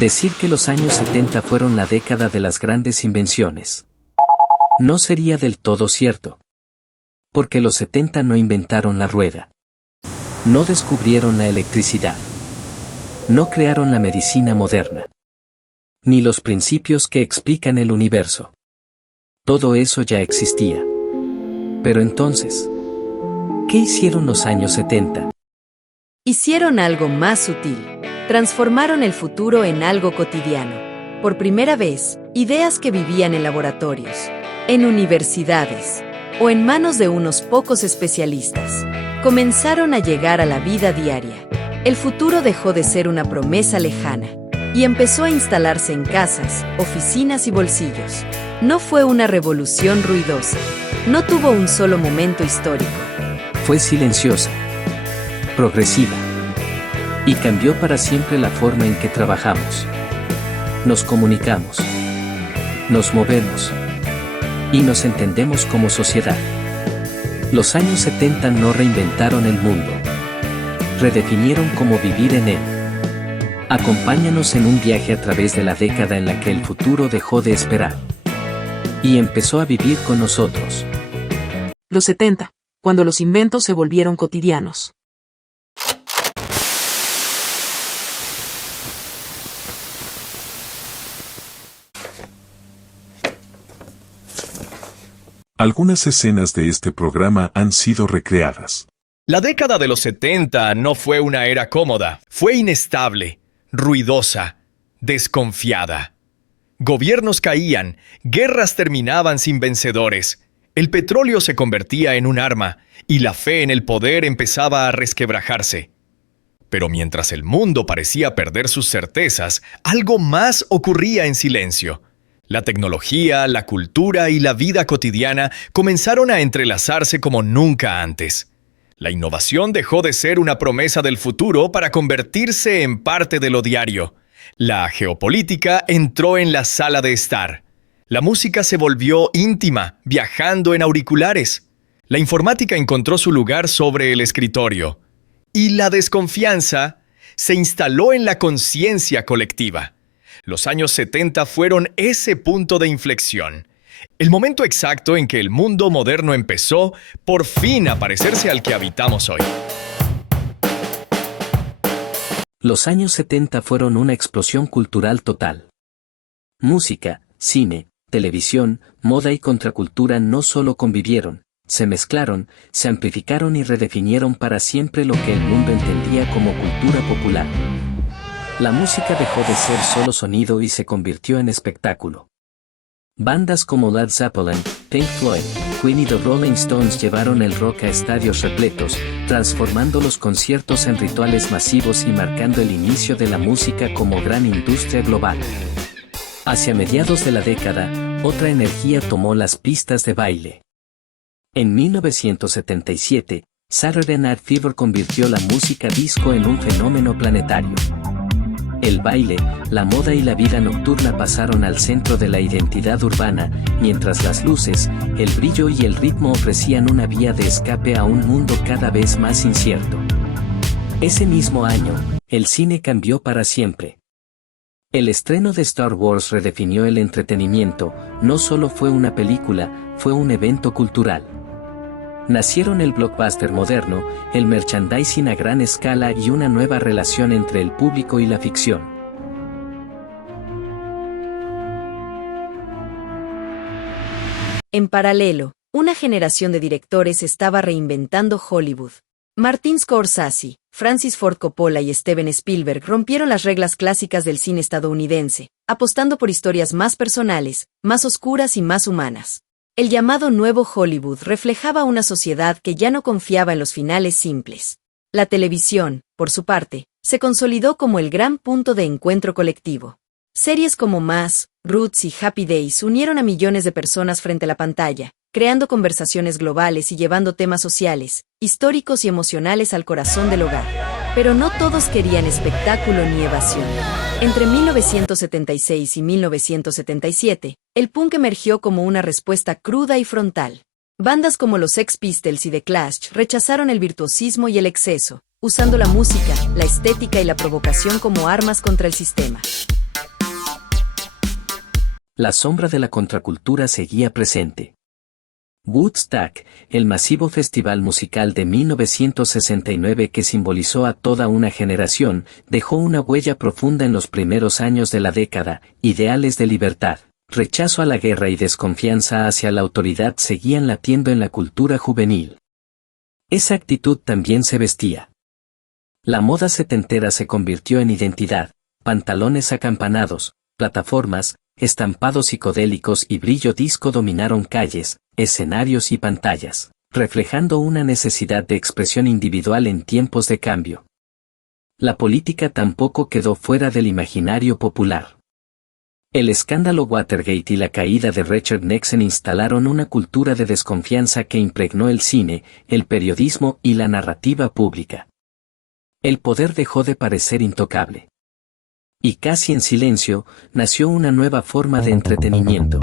Decir que los años 70 fueron la década de las grandes invenciones no sería del todo cierto. Porque los 70 no inventaron la rueda. No descubrieron la electricidad. No crearon la medicina moderna. Ni los principios que explican el universo. Todo eso ya existía. Pero entonces, ¿qué hicieron los años 70? Hicieron algo más sutil. Transformaron el futuro en algo cotidiano. Por primera vez, ideas que vivían en laboratorios, en universidades o en manos de unos pocos especialistas, comenzaron a llegar a la vida diaria. El futuro dejó de ser una promesa lejana y empezó a instalarse en casas, oficinas y bolsillos. No fue una revolución ruidosa. No tuvo un solo momento histórico. Fue silenciosa, progresiva, y cambió para siempre la forma en que trabajamos, nos comunicamos, nos movemos y nos entendemos como sociedad. Los años 70 no reinventaron el mundo, redefinieron cómo vivir en él. Acompáñanos en un viaje a través de la década en la que el futuro dejó de esperar y empezó a vivir con nosotros. Los 70, cuando los inventos se volvieron cotidianos. Algunas escenas de este programa han sido recreadas. La década de los 70 no fue una era cómoda. Fue inestable, ruidosa, desconfiada. Gobiernos caían, guerras terminaban sin vencedores. El petróleo se convertía en un arma y la fe en el poder empezaba a resquebrajarse. Pero mientras el mundo parecía perder sus certezas, algo más ocurría en silencio. La tecnología, la cultura y la vida cotidiana comenzaron a entrelazarse como nunca antes. La innovación dejó de ser una promesa del futuro para convertirse en parte de lo diario. La geopolítica entró en la sala de estar. La música se volvió íntima, viajando en auriculares. La informática encontró su lugar sobre el escritorio. Y la desconfianza se instaló en la conciencia colectiva. Los años 70 fueron ese punto de inflexión. El momento exacto en que el mundo moderno empezó, por fin, a parecerse al que habitamos hoy. Los años 70 fueron una explosión cultural total. Música, cine, televisión, moda y contracultura no solo convivieron, se mezclaron, se amplificaron y redefinieron para siempre lo que el mundo entendía como cultura popular. La música dejó de ser solo sonido y se convirtió en espectáculo. Bandas como Led Zeppelin, Pink Floyd, Queen y The Rolling Stones llevaron el rock a estadios repletos, transformando los conciertos en rituales masivos y marcando el inicio de la música como gran industria global. Hacia mediados de la década, otra energía tomó las pistas de baile. En 1977, Saturday Night Fever convirtió la música disco en un fenómeno planetario. El baile, la moda y la vida nocturna pasaron al centro de la identidad urbana, mientras las luces, el brillo y el ritmo ofrecían una vía de escape a un mundo cada vez más incierto. Ese mismo año, el cine cambió para siempre. El estreno de Star Wars redefinió el entretenimiento, no solo fue una película, fue un evento cultural. Nacieron el blockbuster moderno, el merchandising a gran escala y una nueva relación entre el público y la ficción. En paralelo, una generación de directores estaba reinventando Hollywood. Martin Scorsese, Francis Ford Coppola y Steven Spielberg rompieron las reglas clásicas del cine estadounidense, apostando por historias más personales, más oscuras y más humanas. El llamado Nuevo Hollywood reflejaba una sociedad que ya no confiaba en los finales simples. La televisión, por su parte, se consolidó como el gran punto de encuentro colectivo. Series como Mass, Roots y Happy Days unieron a millones de personas frente a la pantalla, creando conversaciones globales y llevando temas sociales, históricos y emocionales al corazón del hogar. Pero no todos querían espectáculo ni evasión. Entre 1976 y 1977, el punk emergió como una respuesta cruda y frontal. Bandas como los Sex Pistols y The Clash rechazaron el virtuosismo y el exceso, usando la música, la estética y la provocación como armas contra el sistema. La sombra de la contracultura seguía presente. Woodstock, el masivo festival musical de 1969 que simbolizó a toda una generación, dejó una huella profunda en los primeros años de la década. Ideales de libertad, rechazo a la guerra y desconfianza hacia la autoridad seguían latiendo en la cultura juvenil. Esa actitud también se vestía. La moda setentera se convirtió en identidad: pantalones acampanados, plataformas, estampados psicodélicos y brillo disco dominaron calles, escenarios y pantallas, reflejando una necesidad de expresión individual en tiempos de cambio. La política tampoco quedó fuera del imaginario popular. El escándalo Watergate y la caída de Richard Nixon instalaron una cultura de desconfianza que impregnó el cine, el periodismo y la narrativa pública. El poder dejó de parecer intocable. Y casi en silencio, nació una nueva forma de entretenimiento.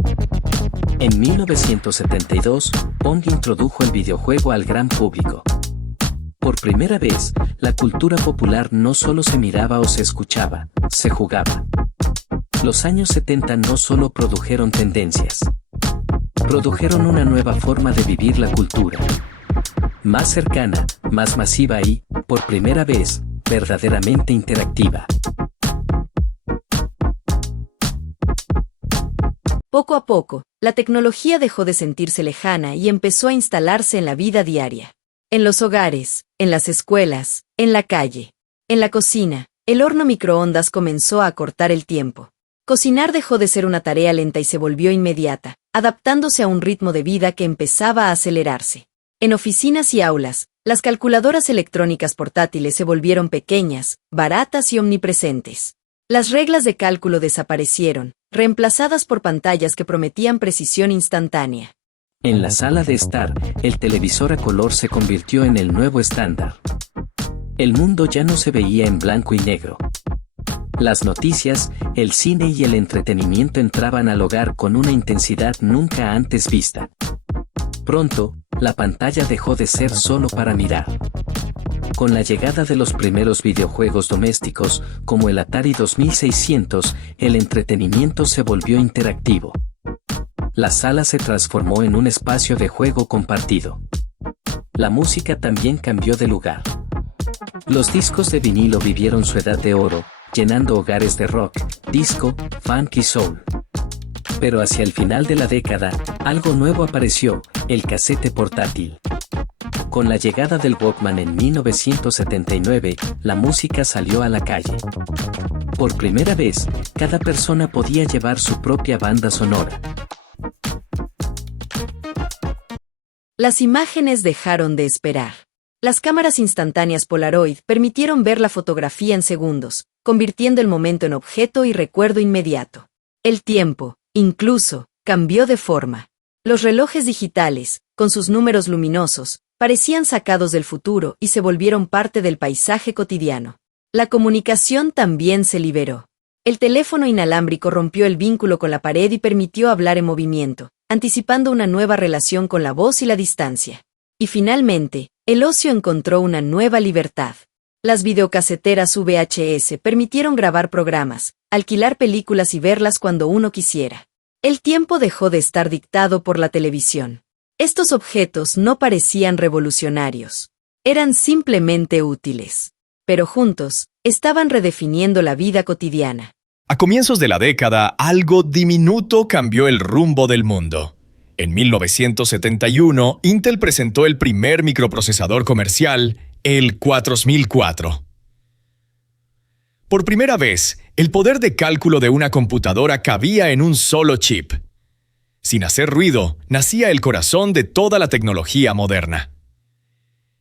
En 1972, Pong introdujo el videojuego al gran público. Por primera vez, la cultura popular no solo se miraba o se escuchaba, se jugaba. Los años 70 no solo produjeron tendencias. Produjeron una nueva forma de vivir la cultura. Más cercana, más masiva y, por primera vez, verdaderamente interactiva. Poco a poco, la tecnología dejó de sentirse lejana y empezó a instalarse en la vida diaria. En los hogares, en las escuelas, en la calle, en la cocina, el horno microondas comenzó a acortar el tiempo. Cocinar dejó de ser una tarea lenta y se volvió inmediata, adaptándose a un ritmo de vida que empezaba a acelerarse. En oficinas y aulas, las calculadoras electrónicas portátiles se volvieron pequeñas, baratas y omnipresentes. Las reglas de cálculo desaparecieron, reemplazadas por pantallas que prometían precisión instantánea. En la sala de estar, el televisor a color se convirtió en el nuevo estándar. El mundo ya no se veía en blanco y negro. Las noticias, el cine y el entretenimiento entraban al hogar con una intensidad nunca antes vista. Pronto, la pantalla dejó de ser solo para mirar. Con la llegada de los primeros videojuegos domésticos, como el Atari 2600, el entretenimiento se volvió interactivo. La sala se transformó en un espacio de juego compartido. La música también cambió de lugar. Los discos de vinilo vivieron su edad de oro, llenando hogares de rock, disco, funk y soul. Pero hacia el final de la década, algo nuevo apareció: el casete portátil. Con la llegada del Walkman en 1979, la música salió a la calle. Por primera vez, cada persona podía llevar su propia banda sonora. Las imágenes dejaron de esperar. Las cámaras instantáneas Polaroid permitieron ver la fotografía en segundos, convirtiendo el momento en objeto y recuerdo inmediato. El tiempo, incluso, cambió de forma. Los relojes digitales, con sus números luminosos, parecían sacados del futuro y se volvieron parte del paisaje cotidiano. La comunicación también se liberó. El teléfono inalámbrico rompió el vínculo con la pared y permitió hablar en movimiento, anticipando una nueva relación con la voz y la distancia. Y finalmente, el ocio encontró una nueva libertad. Las videocaseteras VHS permitieron grabar programas, alquilar películas y verlas cuando uno quisiera. El tiempo dejó de estar dictado por la televisión. Estos objetos no parecían revolucionarios. Eran simplemente útiles. Pero juntos, estaban redefiniendo la vida cotidiana. A comienzos de la década, algo diminuto cambió el rumbo del mundo. En 1971, Intel presentó el primer microprocesador comercial, el 4004. Por primera vez, el poder de cálculo de una computadora cabía en un solo chip. Sin hacer ruido, nacía el corazón de toda la tecnología moderna.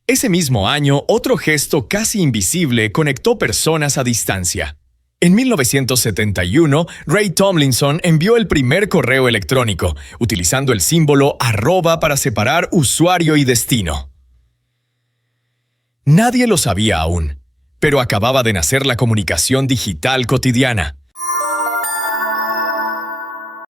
Ese mismo año, otro gesto casi invisible conectó personas a distancia. En 1971, Ray Tomlinson envió el primer correo electrónico, utilizando el símbolo @ para separar usuario y destino. Nadie lo sabía aún, pero acababa de nacer la comunicación digital cotidiana.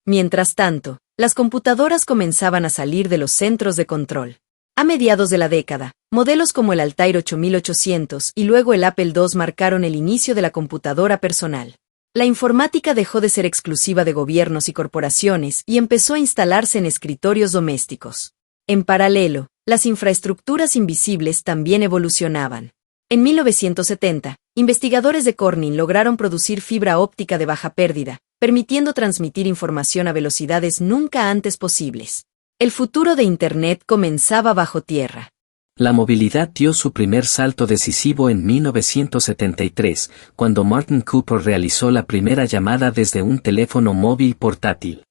Mientras tanto, las computadoras comenzaban a salir de los centros de control. A mediados de la década, modelos como el Altair 8800 y luego el Apple II marcaron el inicio de la computadora personal. La informática dejó de ser exclusiva de gobiernos y corporaciones y empezó a instalarse en escritorios domésticos. En paralelo, las infraestructuras invisibles también evolucionaban. En 1970, investigadores de Corning lograron producir fibra óptica de baja pérdida, permitiendo transmitir información a velocidades nunca antes posibles. El futuro de Internet comenzaba bajo tierra. La movilidad dio su primer salto decisivo en 1973, cuando Martin Cooper realizó la primera llamada desde un teléfono móvil portátil.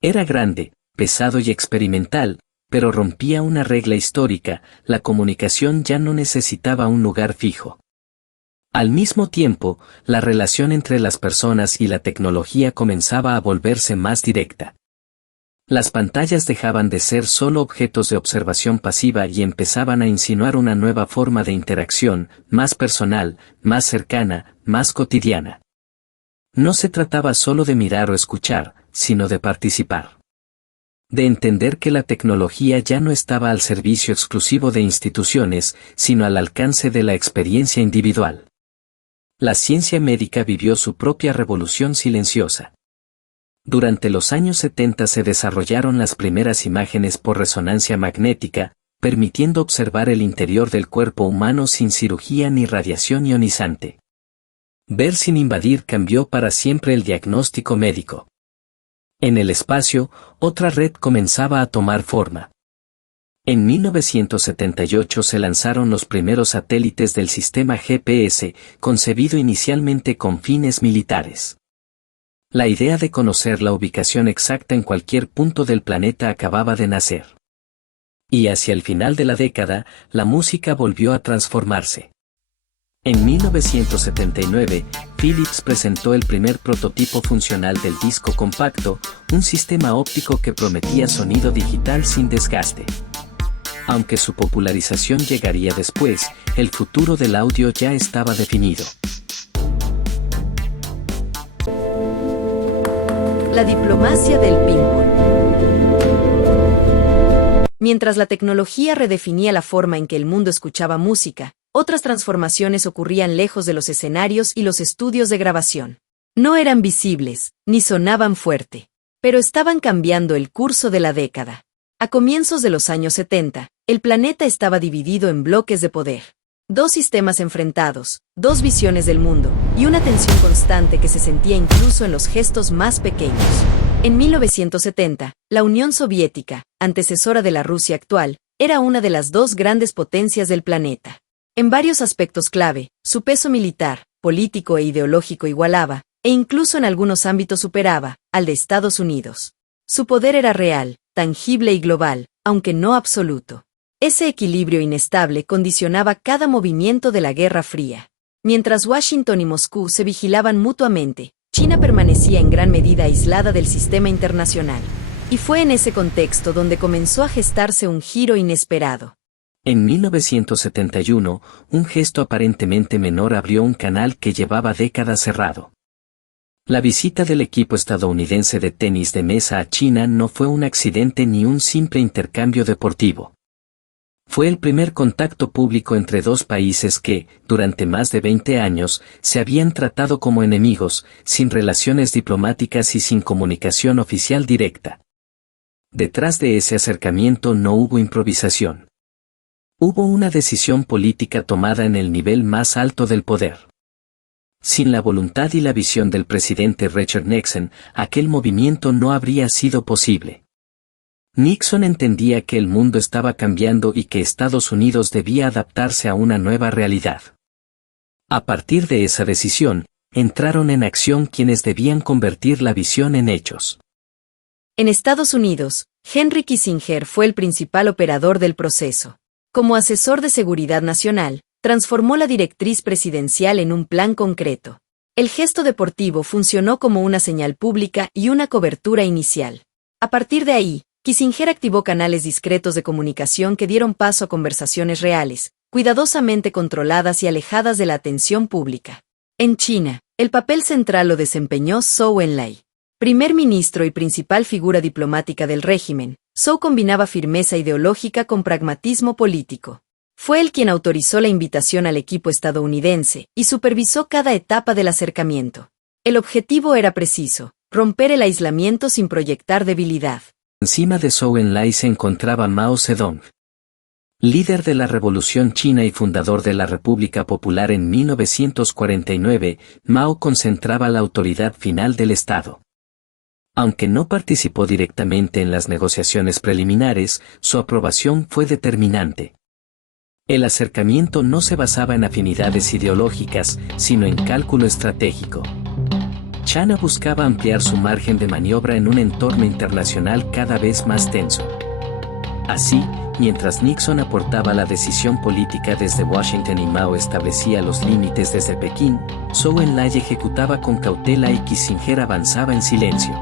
Era grande, pesado y experimental, pero rompía una regla histórica: la comunicación ya no necesitaba un lugar fijo. Al mismo tiempo, la relación entre las personas y la tecnología comenzaba a volverse más directa. Las pantallas dejaban de ser solo objetos de observación pasiva y empezaban a insinuar una nueva forma de interacción, más personal, más cercana, más cotidiana. No se trataba solo de mirar o escuchar, sino de participar. De entender que la tecnología ya no estaba al servicio exclusivo de instituciones, sino al alcance de la experiencia individual. La ciencia médica vivió su propia revolución silenciosa. Durante los años 70 se desarrollaron las primeras imágenes por resonancia magnética, permitiendo observar el interior del cuerpo humano sin cirugía ni radiación ionizante. Ver sin invadir cambió para siempre el diagnóstico médico. En el espacio, otra red comenzaba a tomar forma. En 1978 se lanzaron los primeros satélites del sistema GPS, concebido inicialmente con fines militares. La idea de conocer la ubicación exacta en cualquier punto del planeta acababa de nacer. Y hacia el final de la década, la música volvió a transformarse. En 1979, Philips presentó el primer prototipo funcional del disco compacto, un sistema óptico que prometía sonido digital sin desgaste. Aunque su popularización llegaría después, el futuro del audio ya estaba definido. La diplomacia del ping-pong. Mientras la tecnología redefinía la forma en que el mundo escuchaba música, otras transformaciones ocurrían lejos de los escenarios y los estudios de grabación. No eran visibles, ni sonaban fuerte, pero estaban cambiando el curso de la década. A comienzos de los años 70, el planeta estaba dividido en bloques de poder. Dos sistemas enfrentados, dos visiones del mundo, y una tensión constante que se sentía incluso en los gestos más pequeños. En 1970, la Unión Soviética, antecesora de la Rusia actual, era una de las dos grandes potencias del planeta. En varios aspectos clave, su peso militar, político e ideológico igualaba, e incluso en algunos ámbitos superaba, al de Estados Unidos. Su poder era real, tangible y global, aunque no absoluto. Ese equilibrio inestable condicionaba cada movimiento de la Guerra Fría. Mientras Washington y Moscú se vigilaban mutuamente, China permanecía en gran medida aislada del sistema internacional. Y fue en ese contexto donde comenzó a gestarse un giro inesperado. En 1971, un gesto aparentemente menor abrió un canal que llevaba décadas cerrado. La visita del equipo estadounidense de tenis de mesa a China no fue un accidente ni un simple intercambio deportivo. Fue el primer contacto público entre dos países que, durante más de 20 años, se habían tratado como enemigos, sin relaciones diplomáticas y sin comunicación oficial directa. Detrás de ese acercamiento no hubo improvisación. Hubo una decisión política tomada en el nivel más alto del poder. Sin la voluntad y la visión del presidente Richard Nixon, aquel movimiento no habría sido posible. Nixon entendía que el mundo estaba cambiando y que Estados Unidos debía adaptarse a una nueva realidad. A partir de esa decisión, entraron en acción quienes debían convertir la visión en hechos. En Estados Unidos, Henry Kissinger fue el principal operador del proceso. Como asesor de seguridad nacional, transformó la directriz presidencial en un plan concreto. El gesto deportivo funcionó como una señal pública y una cobertura inicial. A partir de ahí, Kissinger activó canales discretos de comunicación que dieron paso a conversaciones reales, cuidadosamente controladas y alejadas de la atención pública. En China, el papel central lo desempeñó Zhou Enlai. Primer ministro y principal figura diplomática del régimen, Zhou combinaba firmeza ideológica con pragmatismo político. Fue él quien autorizó la invitación al equipo estadounidense y supervisó cada etapa del acercamiento. El objetivo era preciso: romper el aislamiento sin proyectar debilidad. Encima de Zhou Enlai se encontraba Mao Zedong, líder de la Revolución China y fundador de la República Popular en 1949. Mao concentraba la autoridad final del Estado. Aunque no participó directamente en las negociaciones preliminares, su aprobación fue determinante. El acercamiento no se basaba en afinidades ideológicas, sino en cálculo estratégico. China buscaba ampliar su margen de maniobra en un entorno internacional cada vez más tenso. Así, mientras Nixon aportaba la decisión política desde Washington y Mao establecía los límites desde Pekín, Zhou Enlai ejecutaba con cautela y Kissinger avanzaba en silencio.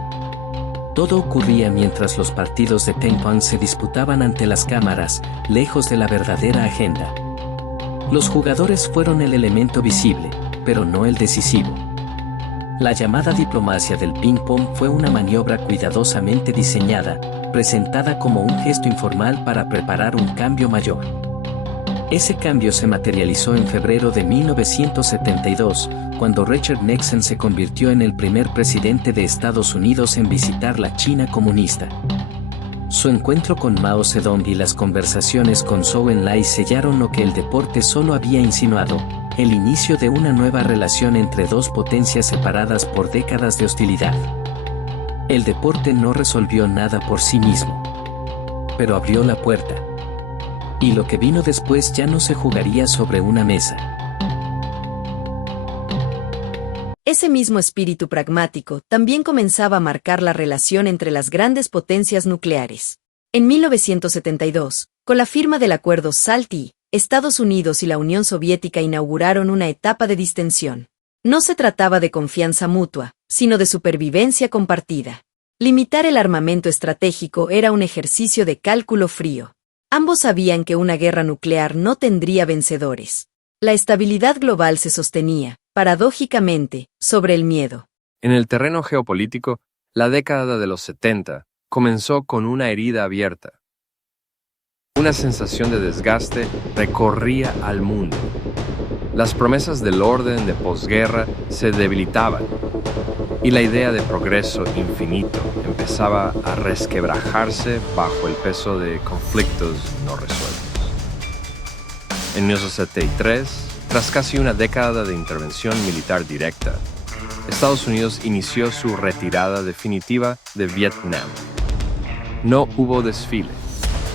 Todo ocurría mientras los partidos de ping-pong se disputaban ante las cámaras, lejos de la verdadera agenda. Los jugadores fueron el elemento visible, pero no el decisivo. La llamada diplomacia del ping-pong fue una maniobra cuidadosamente diseñada, presentada como un gesto informal para preparar un cambio mayor. Ese cambio se materializó en febrero de 1972, cuando Richard Nixon se convirtió en el primer presidente de Estados Unidos en visitar la China comunista. Su encuentro con Mao Zedong y las conversaciones con Zhou Enlai sellaron lo que el deporte solo había insinuado: el inicio de una nueva relación entre dos potencias separadas por décadas de hostilidad. El deporte no resolvió nada por sí mismo, pero abrió la puerta. Y lo que vino después ya no se jugaría sobre una mesa. Ese mismo espíritu pragmático también comenzaba a marcar la relación entre las grandes potencias nucleares. En 1972, con la firma del acuerdo SALT-I, Estados Unidos y la Unión Soviética inauguraron una etapa de distensión. No se trataba de confianza mutua, sino de supervivencia compartida. Limitar el armamento estratégico era un ejercicio de cálculo frío. Ambos sabían que una guerra nuclear no tendría vencedores. La estabilidad global se sostenía, paradójicamente, sobre el miedo. En el terreno geopolítico, la década de los 70 comenzó con una herida abierta. Una sensación de desgaste recorría al mundo. Las promesas del orden de posguerra se debilitaban y la idea de progreso infinito empezaba a resquebrajarse bajo el peso de conflictos no resueltos. En 1973, tras casi una década de intervención militar directa, Estados Unidos inició su retirada definitiva de Vietnam. No hubo desfile,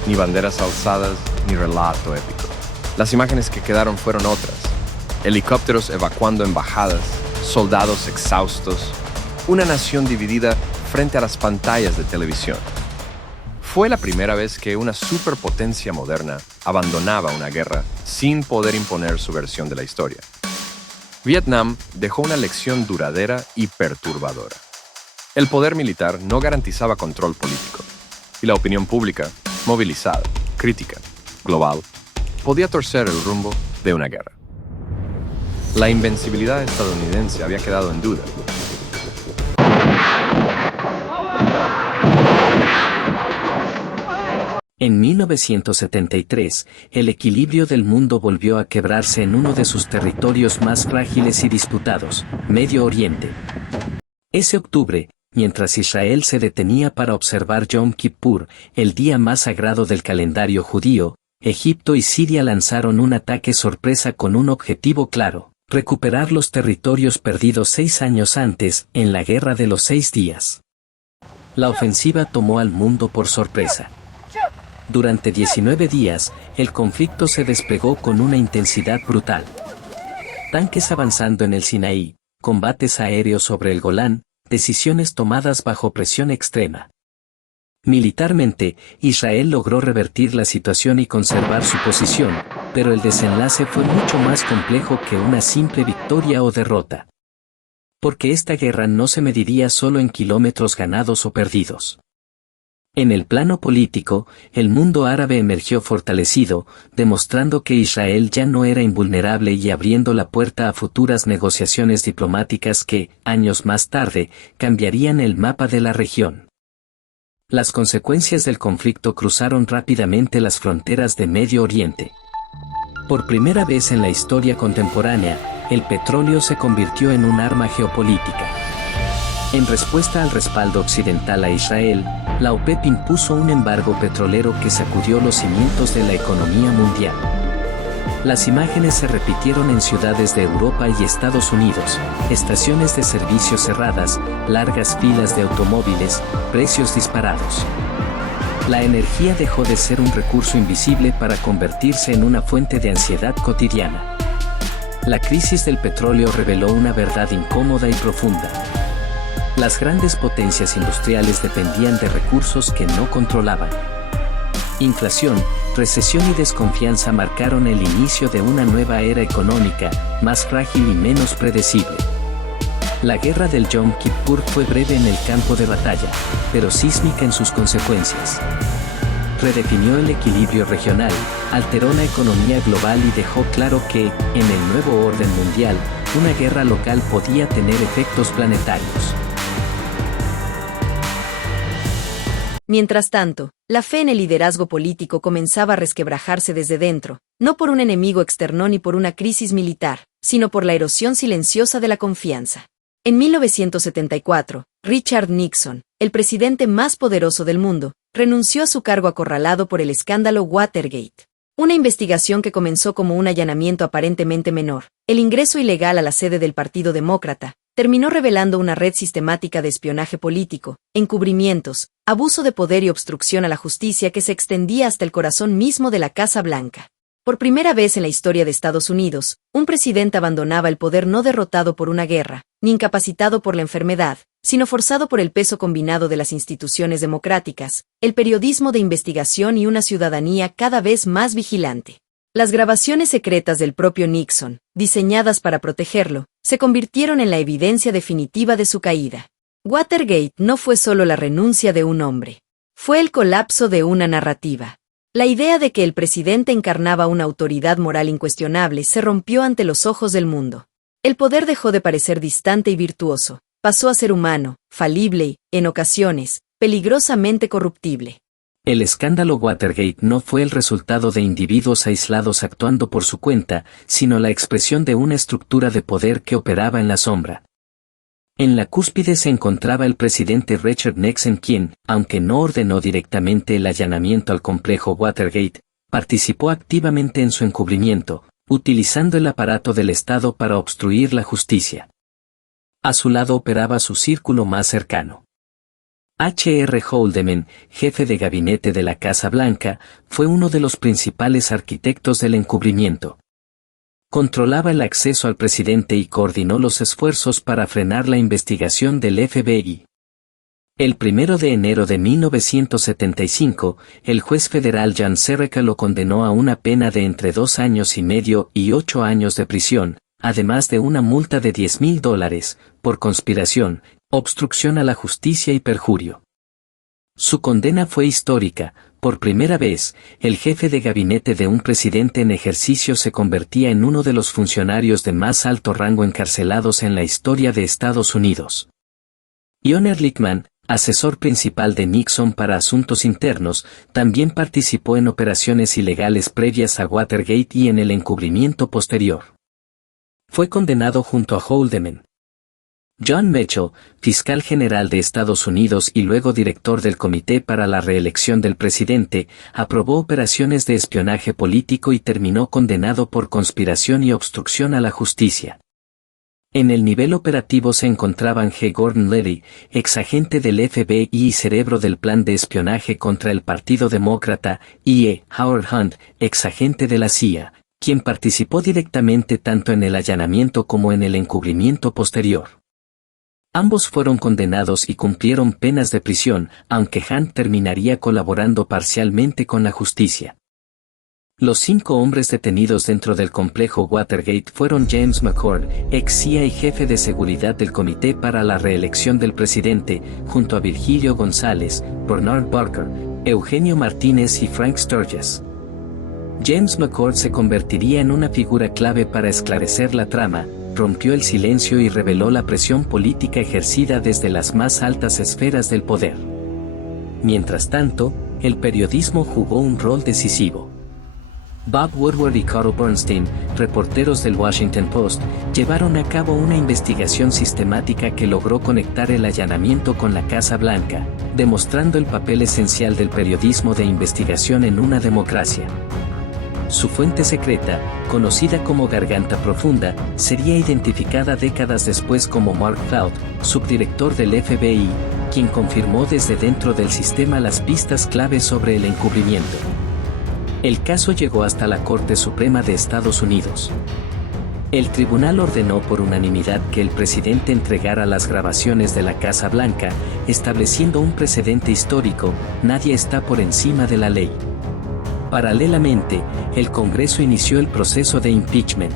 ni banderas alzadas, ni relato épico. Las imágenes que quedaron fueron otras: helicópteros evacuando embajadas, soldados exhaustos, una nación dividida frente a las pantallas de televisión. Fue la primera vez que una superpotencia moderna abandonaba una guerra sin poder imponer su versión de la historia. Vietnam dejó una lección duradera y perturbadora. El poder militar no garantizaba control político, y la opinión pública, movilizada, crítica, global, podía torcer el rumbo de una guerra. La invencibilidad estadounidense había quedado en duda. En 1973, el equilibrio del mundo volvió a quebrarse en uno de sus territorios más frágiles y disputados, Medio Oriente. Ese octubre, mientras Israel se detenía para observar Yom Kippur, el día más sagrado del calendario judío, Egipto y Siria lanzaron un ataque sorpresa con un objetivo claro: recuperar los territorios perdidos 6 años antes, en la Guerra de los 6 Días. La ofensiva tomó al mundo por sorpresa. Durante 19 días, el conflicto se desplegó con una intensidad brutal. Tanques avanzando en el Sinaí, combates aéreos sobre el Golán, decisiones tomadas bajo presión extrema. Militarmente, Israel logró revertir la situación y conservar su posición, pero el desenlace fue mucho más complejo que una simple victoria o derrota. Porque esta guerra no se mediría solo en kilómetros ganados o perdidos. En el plano político, el mundo árabe emergió fortalecido, demostrando que Israel ya no era invulnerable y abriendo la puerta a futuras negociaciones diplomáticas que, años más tarde, cambiarían el mapa de la región. Las consecuencias del conflicto cruzaron rápidamente las fronteras de Medio Oriente. Por primera vez en la historia contemporánea, el petróleo se convirtió en un arma geopolítica. En respuesta al respaldo occidental a Israel, la OPEP impuso un embargo petrolero que sacudió los cimientos de la economía mundial. Las imágenes se repitieron en ciudades de Europa y Estados Unidos, estaciones de servicio cerradas, largas filas de automóviles, precios disparados. La energía dejó de ser un recurso invisible para convertirse en una fuente de ansiedad cotidiana. La crisis del petróleo reveló una verdad incómoda y profunda. Las grandes potencias industriales dependían de recursos que no controlaban. Inflación, recesión y desconfianza marcaron el inicio de una nueva era económica, más frágil y menos predecible. La guerra del Yom Kippur fue breve en el campo de batalla, pero sísmica en sus consecuencias. Redefinió el equilibrio regional, alteró la economía global y dejó claro que, en el nuevo orden mundial, una guerra local podía tener efectos planetarios. Mientras tanto, la fe en el liderazgo político comenzaba a resquebrajarse desde dentro, no por un enemigo externo ni por una crisis militar, sino por la erosión silenciosa de la confianza. En 1974, Richard Nixon, el presidente más poderoso del mundo, renunció a su cargo acorralado por el escándalo Watergate. Una investigación que comenzó como un allanamiento aparentemente menor, el ingreso ilegal a la sede del Partido Demócrata, terminó revelando una red sistemática de espionaje político, encubrimientos, abuso de poder y obstrucción a la justicia que se extendía hasta el corazón mismo de la Casa Blanca. Por primera vez en la historia de Estados Unidos, un presidente abandonaba el poder no derrotado por una guerra, ni incapacitado por la enfermedad, sino forzado por el peso combinado de las instituciones democráticas, el periodismo de investigación y una ciudadanía cada vez más vigilante. Las grabaciones secretas del propio Nixon, diseñadas para protegerlo, se convirtieron en la evidencia definitiva de su caída. Watergate no fue solo la renuncia de un hombre. Fue el colapso de una narrativa. La idea de que el presidente encarnaba una autoridad moral incuestionable se rompió ante los ojos del mundo. El poder dejó de parecer distante y virtuoso, pasó a ser humano, falible y, en ocasiones, peligrosamente corruptible. El escándalo Watergate no fue el resultado de individuos aislados actuando por su cuenta, sino la expresión de una estructura de poder que operaba en la sombra. En la cúspide se encontraba el presidente Richard Nixon quien, aunque no ordenó directamente el allanamiento al complejo Watergate, participó activamente en su encubrimiento, utilizando el aparato del Estado para obstruir la justicia. A su lado operaba su círculo más cercano. H.R. Haldeman, jefe de gabinete de la Casa Blanca, fue uno de los principales arquitectos del encubrimiento. Controlaba el acceso al presidente y coordinó los esfuerzos para frenar la investigación del FBI. El 1 de enero de 1975, el juez federal John Sirica lo condenó a una pena de entre 2 años y medio y 8 años de prisión, además de una multa de $10,000, por conspiración, obstrucción a la justicia y perjurio. Su condena fue histórica. Por primera vez, el jefe de gabinete de un presidente en ejercicio se convertía en uno de los funcionarios de más alto rango encarcelados en la historia de Estados Unidos. John Ehrlichman, asesor principal de Nixon para asuntos internos, también participó en operaciones ilegales previas a Watergate y en el encubrimiento posterior. Fue condenado junto a Haldeman. John Mitchell, fiscal general de Estados Unidos y luego director del Comité para la Reelección del Presidente, aprobó operaciones de espionaje político y terminó condenado por conspiración y obstrucción a la justicia. En el nivel operativo se encontraban G. Gordon Liddy, exagente del FBI y cerebro del plan de espionaje contra el Partido Demócrata, y E. Howard Hunt, exagente de la CIA, quien participó directamente tanto en el allanamiento como en el encubrimiento posterior. Ambos fueron condenados y cumplieron penas de prisión, aunque Hunt terminaría colaborando parcialmente con la justicia. Los 5 hombres detenidos dentro del complejo Watergate fueron James McCord, ex CIA y jefe de seguridad del Comité para la Reelección del Presidente, junto a Virgilio González, Bernard Barker, Eugenio Martínez y Frank Sturgis. James McCord se convertiría en una figura clave para esclarecer la trama, rompió el silencio y reveló la presión política ejercida desde las más altas esferas del poder. Mientras tanto, el periodismo jugó un rol decisivo. Bob Woodward y Carl Bernstein, reporteros del Washington Post, llevaron a cabo una investigación sistemática que logró conectar el allanamiento con la Casa Blanca, demostrando el papel esencial del periodismo de investigación en una democracia. Su fuente secreta, conocida como Garganta Profunda, sería identificada décadas después como Mark Felt, subdirector del FBI, quien confirmó desde dentro del sistema las pistas clave sobre el encubrimiento. El caso llegó hasta la Corte Suprema de Estados Unidos. El tribunal ordenó por unanimidad que el presidente entregara las grabaciones de la Casa Blanca, estableciendo un precedente histórico: nadie está por encima de la ley. Paralelamente, el Congreso inició el proceso de impeachment.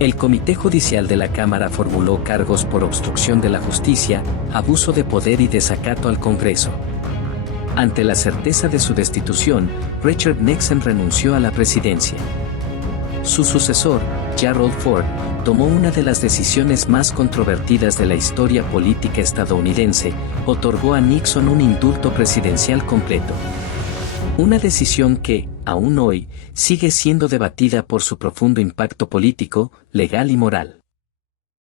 El Comité Judicial de la Cámara formuló cargos por obstrucción de la justicia, abuso de poder y desacato al Congreso. Ante la certeza de su destitución, Richard Nixon renunció a la presidencia. Su sucesor, Gerald Ford, tomó una de las decisiones más controvertidas de la historia política estadounidense: otorgó a Nixon un indulto presidencial completo. Una decisión que, aún hoy, sigue siendo debatida por su profundo impacto político, legal y moral.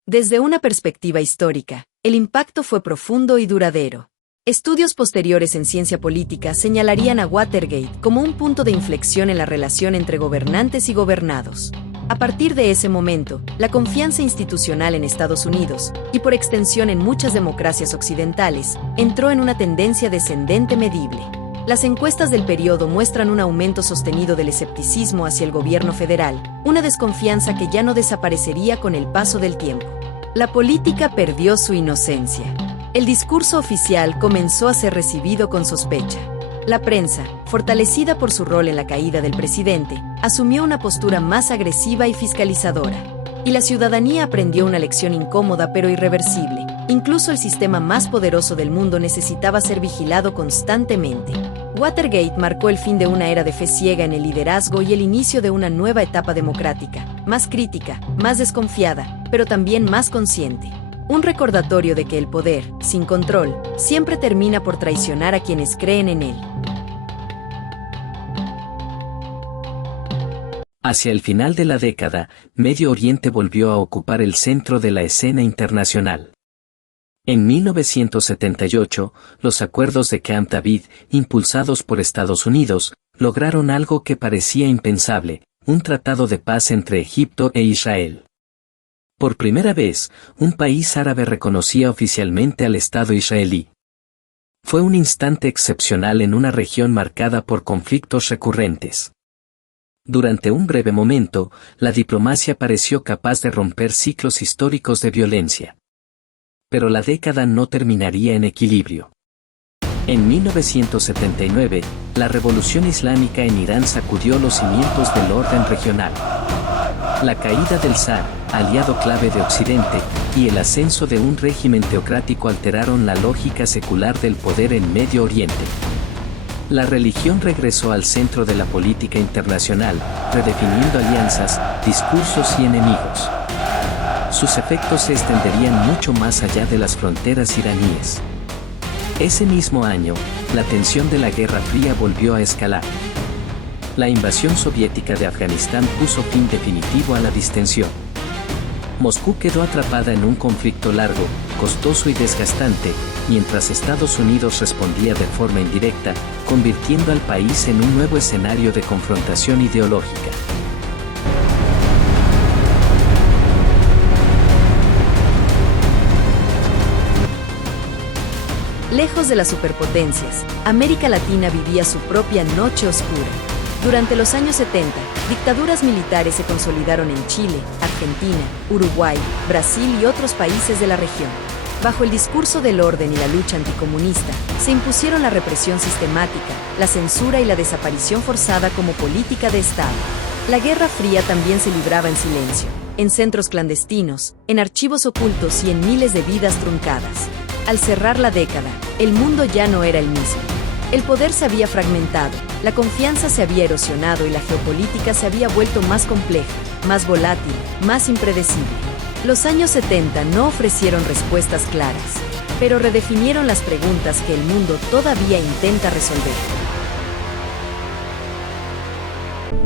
Desde una perspectiva histórica, el impacto fue profundo y duradero. Estudios posteriores en ciencia política señalarían a Watergate como un punto de inflexión en la relación entre gobernantes y gobernados. A partir de ese momento, la confianza institucional en Estados Unidos, y por extensión en muchas democracias occidentales, entró en una tendencia descendente medible. Las encuestas del periodo muestran un aumento sostenido del escepticismo hacia el gobierno federal, una desconfianza que ya no desaparecería con el paso del tiempo. La política perdió su inocencia. El discurso oficial comenzó a ser recibido con sospecha. La prensa, fortalecida por su rol en la caída del presidente, asumió una postura más agresiva y fiscalizadora. Y la ciudadanía aprendió una lección incómoda pero irreversible: incluso el sistema más poderoso del mundo necesitaba ser vigilado constantemente. Watergate marcó el fin de una era de fe ciega en el liderazgo y el inicio de una nueva etapa democrática, más crítica, más desconfiada, pero también más consciente. Un recordatorio de que el poder, sin control, siempre termina por traicionar a quienes creen en él. Hacia el final de la década, Medio Oriente volvió a ocupar el centro de la escena internacional. En 1978, los acuerdos de Camp David, impulsados por Estados Unidos, lograron algo que parecía impensable: un tratado de paz entre Egipto e Israel. Por primera vez, un país árabe reconocía oficialmente al Estado israelí. Fue un instante excepcional en una región marcada por conflictos recurrentes. Durante un breve momento, la diplomacia pareció capaz de romper ciclos históricos de violencia. Pero la década no terminaría en equilibrio. En 1979, la revolución islámica en Irán sacudió los cimientos del orden regional. La caída del Zar, aliado clave de Occidente, y el ascenso de un régimen teocrático alteraron la lógica secular del poder en Medio Oriente. La religión regresó al centro de la política internacional, redefiniendo alianzas, discursos y enemigos. Sus efectos se extenderían mucho más allá de las fronteras iraníes. Ese mismo año, la tensión de la Guerra Fría volvió a escalar. La invasión soviética de Afganistán puso fin definitivo a la distensión. Moscú quedó atrapada en un conflicto largo, costoso y desgastante, mientras Estados Unidos respondía de forma indirecta, convirtiendo al país en un nuevo escenario de confrontación ideológica. Lejos de las superpotencias, América Latina vivía su propia noche oscura. Durante los años 70, dictaduras militares se consolidaron en Chile, Argentina, Uruguay, Brasil y otros países de la región. Bajo el discurso del orden y la lucha anticomunista, se impusieron la represión sistemática, la censura y la desaparición forzada como política de Estado. La Guerra Fría también se libraba en silencio, en centros clandestinos, en archivos ocultos y en miles de vidas truncadas. Al cerrar la década, el mundo ya no era el mismo. El poder se había fragmentado, la confianza se había erosionado y la geopolítica se había vuelto más compleja, más volátil, más impredecible. Los años 70 no ofrecieron respuestas claras, pero redefinieron las preguntas que el mundo todavía intenta resolver.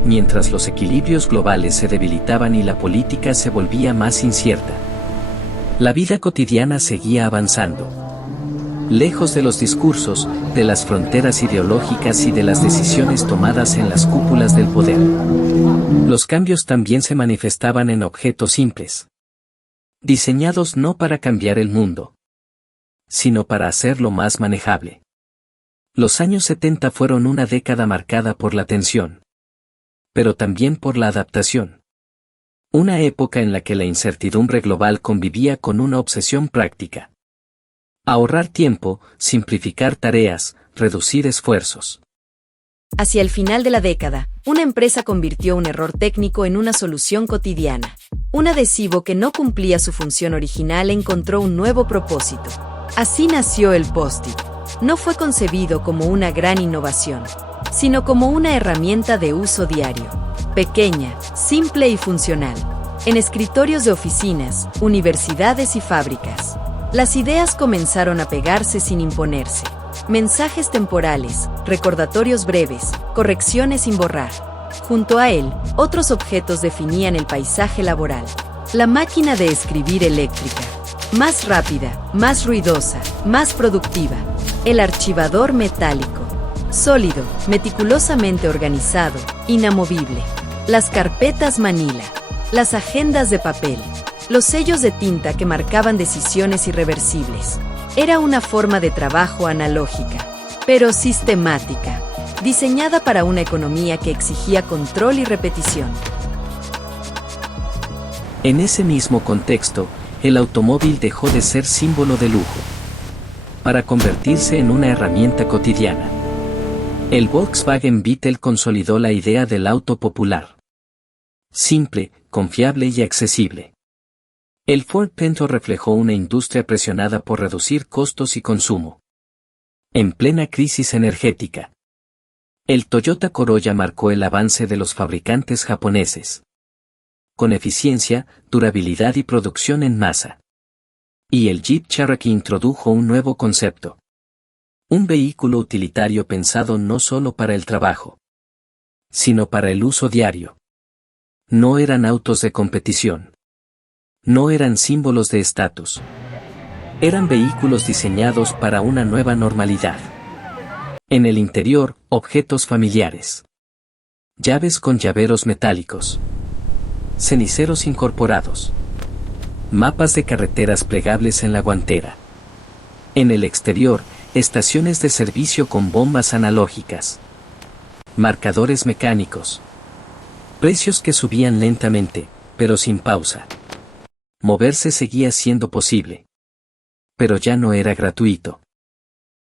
mientras los equilibrios globales se debilitaban y la política se volvía más incierta. La vida cotidiana seguía avanzando. Lejos de los discursos, de las fronteras ideológicas y de las decisiones tomadas en las cúpulas del poder. Los cambios también se manifestaban en objetos simples, diseñados no para cambiar el mundo, sino para hacerlo más manejable. Los años 70 fueron una década marcada por la tensión, pero también por la adaptación. Una época en la que la incertidumbre global convivía con una obsesión práctica. Ahorrar tiempo, simplificar tareas, reducir esfuerzos. Hacia el final de la década, una empresa convirtió un error técnico en una solución cotidiana. Un adhesivo que no cumplía su función original encontró un nuevo propósito. Así nació el Post-it. No fue concebido como una gran innovación, sino como una herramienta de uso diario. Pequeña, simple y funcional. En escritorios de oficinas, universidades y fábricas. Las ideas comenzaron a pegarse sin imponerse. Mensajes temporales, recordatorios breves, correcciones sin borrar. Junto a él, otros objetos definían el paisaje laboral. La máquina de escribir eléctrica. Más rápida, más ruidosa, más productiva. El archivador metálico. Sólido, meticulosamente organizado, inamovible. Las carpetas Manila. Las agendas de papel. Los sellos de tinta que marcaban decisiones irreversibles. Era una forma de trabajo analógica, pero sistemática, diseñada para una economía que exigía control y repetición. En ese mismo contexto, el automóvil dejó de ser símbolo de lujo, para convertirse en una herramienta cotidiana. El Volkswagen Beetle consolidó la idea del auto popular. Simple, confiable y accesible. El Ford Pinto reflejó una industria presionada por reducir costos y consumo. En plena crisis energética. El Toyota Corolla marcó el avance de los fabricantes japoneses. Con eficiencia, durabilidad y producción en masa. Y el Jeep Cherokee introdujo un nuevo concepto. Un vehículo utilitario pensado no solo para el trabajo, sino para el uso diario. No eran autos de competición. No eran símbolos de estatus. Eran vehículos diseñados para una nueva normalidad. En el interior, objetos familiares. Llaves con llaveros metálicos. Ceniceros incorporados. Mapas de carreteras plegables en la guantera. En el exterior, estaciones de servicio con bombas analógicas. Marcadores mecánicos. Precios que subían lentamente, pero sin pausa. Moverse seguía siendo posible. Pero ya no era gratuito.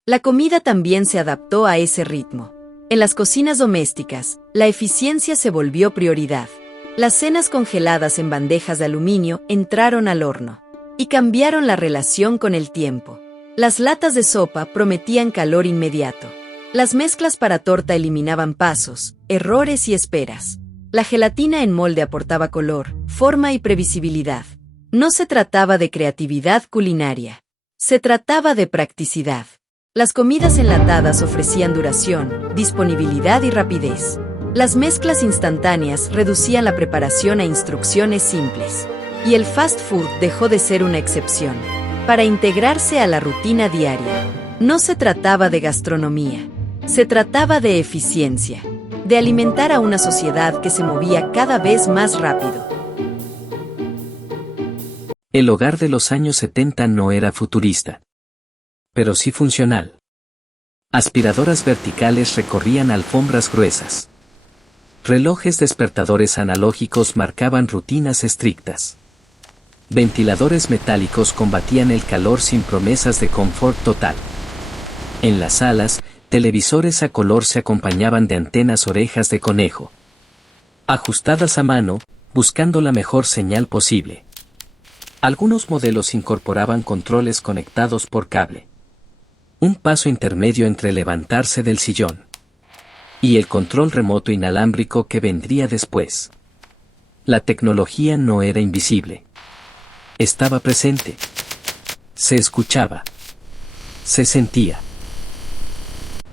La comida también se adaptó a ese ritmo. En las cocinas domésticas, la eficiencia se volvió prioridad. Las cenas congeladas en bandejas de aluminio entraron al horno y cambiaron la relación con el tiempo. Las latas de sopa prometían calor inmediato. Las mezclas para torta eliminaban pasos, errores y esperas. La gelatina en molde aportaba color, forma y previsibilidad. No se trataba de creatividad culinaria. Se trataba de practicidad. Las comidas enlatadas ofrecían duración, disponibilidad y rapidez. Las mezclas instantáneas reducían la preparación a instrucciones simples. Y el fast food dejó de ser una excepción, para integrarse a la rutina diaria. No se trataba de gastronomía. Se trataba de eficiencia. De alimentar a una sociedad que se movía cada vez más rápido. El hogar de los años 70 no era futurista, pero sí funcional. Aspiradoras verticales recorrían alfombras gruesas. Relojes despertadores analógicos marcaban rutinas estrictas. Ventiladores metálicos combatían el calor sin promesas de confort total. En las salas, televisores a color se acompañaban de antenas orejas de conejo, ajustadas a mano, buscando la mejor señal posible. Algunos modelos incorporaban controles conectados por cable. Un paso intermedio entre levantarse del sillón y el control remoto inalámbrico que vendría después. La tecnología no era invisible. Estaba presente. Se escuchaba. Se sentía.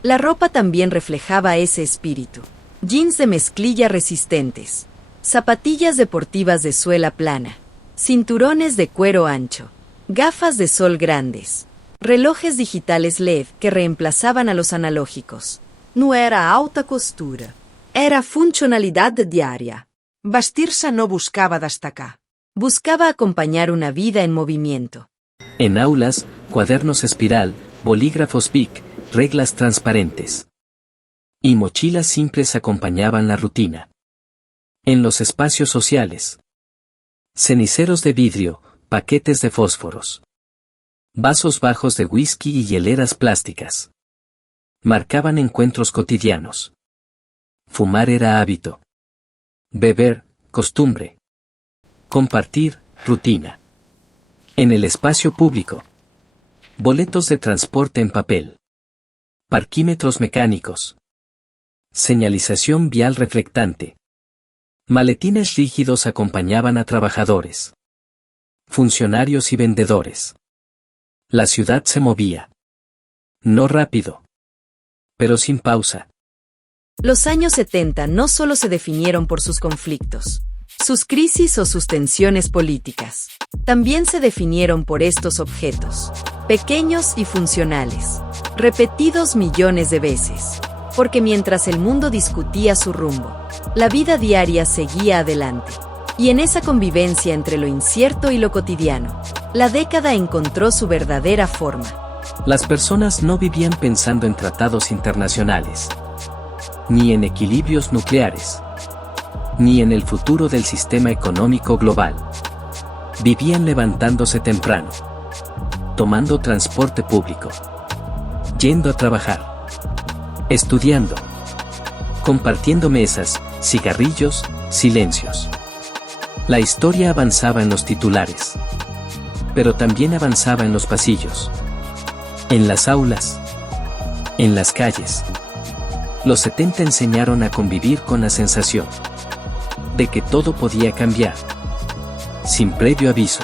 La ropa también reflejaba ese espíritu. jeans de mezclilla resistentes, zapatillas deportivas de suela plana, cinturones de cuero ancho, gafas de sol grandes, relojes digitales LED que reemplazaban a los analógicos. No era alta costura, era funcionalidad diaria. Vestir-se no buscaba destacar. Buscaba acompañar una vida en movimiento. En aulas, cuadernos espiral, bolígrafos Bic, reglas transparentes y mochilas simples acompañaban la rutina. En los espacios sociales, ceniceros de vidrio, paquetes de fósforos, vasos bajos de whisky y hieleras plásticas marcaban encuentros cotidianos. Fumar era hábito. Beber, costumbre. Compartir, rutina. En el espacio público, boletos de transporte en papel, parquímetros mecánicos, señalización vial reflectante, maletines rígidos acompañaban a trabajadores, funcionarios y vendedores. La ciudad se movía. No rápido, pero sin pausa. Los años 70 no solo se definieron por sus conflictos, sus crisis o sus tensiones políticas. También se definieron por estos objetos, pequeños y funcionales, repetidos millones de veces. Porque mientras el mundo discutía su rumbo, la vida diaria seguía adelante. Y en esa convivencia entre lo incierto y lo cotidiano, la década encontró su verdadera forma. Las personas no vivían pensando en tratados internacionales, ni en equilibrios nucleares, ni en el futuro del sistema económico global. Vivían levantándose temprano, tomando transporte público, yendo a trabajar, estudiando, compartiendo mesas, cigarrillos, silencios. La historia avanzaba en los titulares, pero también avanzaba en los pasillos, en las aulas, en las calles. Los 70 enseñaron a convivir con la sensación de que todo podía cambiar, sin previo aviso.